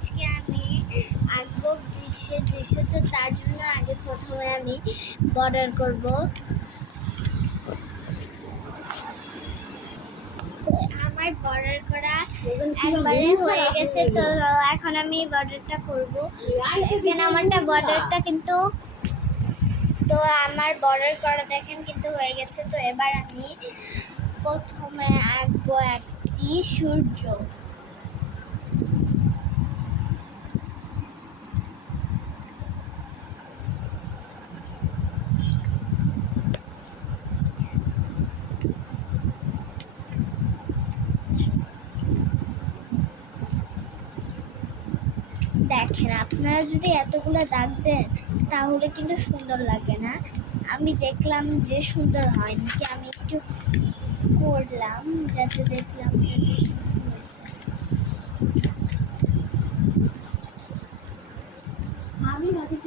আজকে আমি আঁকবো গ্রীষ্মের দৃশ্য। তো তার জন্য আগে প্রথমে আমি বর্ডার করব। আমার বর্ডার করা একবারে হয়ে গেছে। তো এখন আমি বর্ডারটা করব। এখানে আমারটা বর্ডারটা কিন্তু তো আমার বর্ডার করা দেখেন কিন্তু হয়ে গেছে। তো এবার আমি প্রথমে আঁকবো একটি সূর্য। দেখেন, আপনারা যদি এতগুলো দাগ দেন তাহলে কিন্তু সুন্দর লাগে না। আমি দেখলাম যে সুন্দর হয়নি, কি আমি একটু করলাম যাতে দেখলাম যাতে সুন্দর হয়েছে।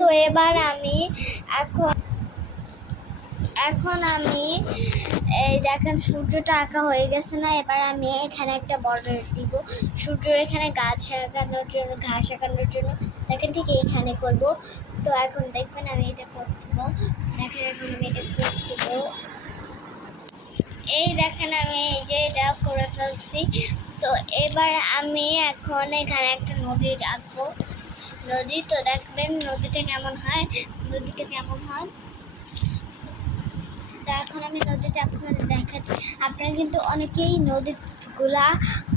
তো এবার আমি এখন আমি এই দেখেন সূর্যটা আঁকা হয়ে গেছে না। এবার আমি এখানে একটা বর্ডার দিব সূর্যের এখানে ঘাস আঁকানোর জন্য দেখেন ঠিক এইখানে করব। তো এখন দেখবেন আমি এটা করে দেবো। দেখেন এখন আমি এটা করে দেবো। এই দেখেন আমি এই যে এটা করে ফেলছি। তো এবার আমি এখন এখানে একটা নদী আঁকবো। নদী তো দেখবেন নদীটা কেমন হয়। তো এখন আমি নদীটা আপনাদের দেখাচ্ছি। আপনারা কিন্তু অনেকেই নদীগুলা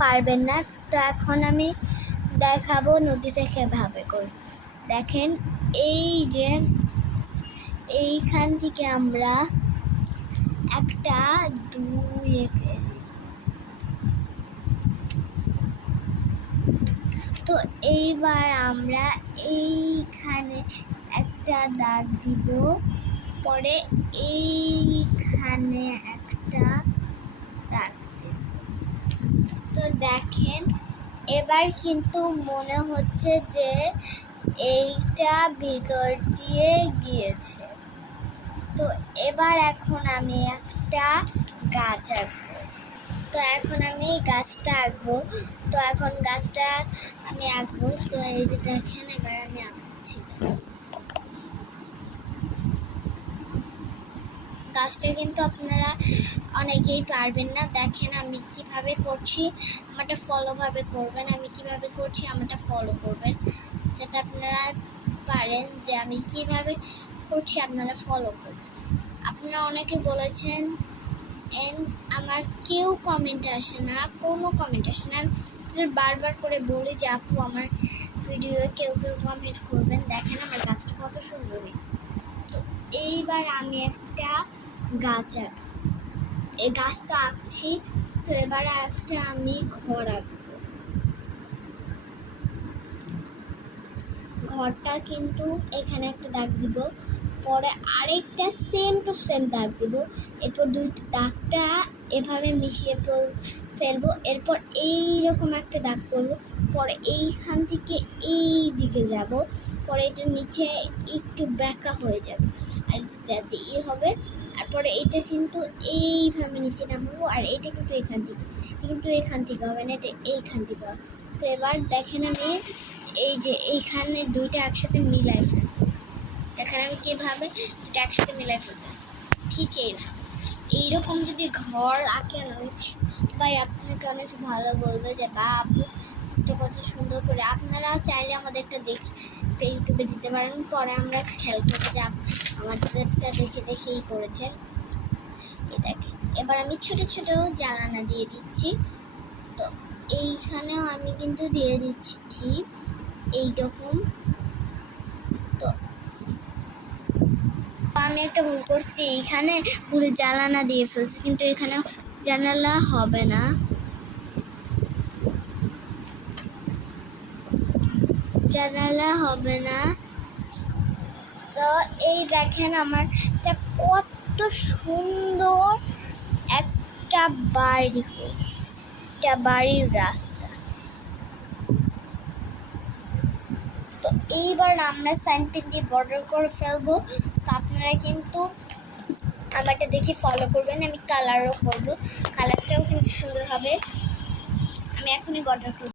পারবেন না। তো এখন আমি দেখাবো নদীটা কীভাবে করি। দেখেন এই যে এইখান থেকে আমরা একটা তো এইবার আমরা এইখানে একটা দাগ দিব, পরে এইখানে একটা দাগ দিব। তো দেখেন এবার কিন্তু মনে হচ্ছে যে এইটা ভিতর দিয়ে গিয়েছে। তো এবার এখন আমি একটা গাছ আঁকবো। তো এখন আমি গাছটা আঁকবো। তো এখন গাছটা আমি আঁকবো। তো এই যে দেখেন এবার আমি আঁকছি গাছটা কিন্তু আপনারা অনেকেই পারবেন না। দেখেন আমি কিভাবে করছি, আমারটা ফলোভাবে করবেন। আমি কিভাবে করছি আমারটা ফলো করবেন, যাতে আপনারা পারেন যে আমি কিভাবে করছি আপনারা ফলো করবেন। আপনারা অনেকে বলেছেন আমার কেউ কমেন্ট আসে না, কোনো কমেন্ট আসে না। আমি বারবার করে বলি যে আপু আমার ভিডিওয়ে কেউ কমেন্ট করবেন। দেখেন আমার গাছটা কত সুন্দর হয়েছে। তো এইবার আমি একটা গাছ এই গাছটা আঁকছি। তো এবার একটা আমি ঘর আঁকবো। ঘরটা কিন্তু এখানে একটা দাগ দিব, পরে আরেকটা সেম টু সেম দাগ দিব। এরপর দাগটা এভাবে মিশিয়ে ফেলবো। এরপর এইরকম একটা দাগ করবো। পরে এইখান থেকে এই দিকে যাব, পরে এটা নিচে একটু ব্যাকা হয়ে যাবে আর যাতে হবে। আর পরে এটা কিন্তু এইভাবে নিচে নামাবো। আর এটা কিন্তু এখান থেকে হবে না, এটা এইখান থেকে হবে। তো এবার দেখেন আমি এই যে এইখানে দুইটা একসাথে মিলাই ফেলবো। দেখেন আমি কীভাবে দুটো একসাথে মিলাই ফেলতেছি। ঠিক এইরকম যদি ঘর আঁকেন ভাই আপনাকে অনেক ভালো বলবে যে বা আপু তো কত সুন্দর করে। আপনারা চাইলে আমাদেরটা দেখতে ইউটিউবে দিতে পারেন, পরে আমরা খেয়াল করবো যে আমাদেরটা দেখেই করেছেন। এই দেখেন এবার আমি ছোট ছোট জানালা দিয়ে দিচ্ছি। তো এইখানেও আমি কিন্তু দিয়ে দিচ্ছি ঠিক এইরকম। তো আমি একটা ভুল করছি, এইখানে পুরো জানালা দিয়ে ফেলছি, কিন্তু এখানে জানালা হবে না। তো এই দেখেন আমার কত সুন্দর একটা বাড়ি হয়েছে, একটা বাড়ির রাস্তা। তো এইবার আমরা সাইন পেন দিয়ে বর্ডার করে ফেলবো। তো আপনারা কিন্তু আমারটা দেখে ফলো করবেন। আমি কালারও করবো, কালারটাও কিন্তু সুন্দর হবে। আমি এখনই বর্ডার করব।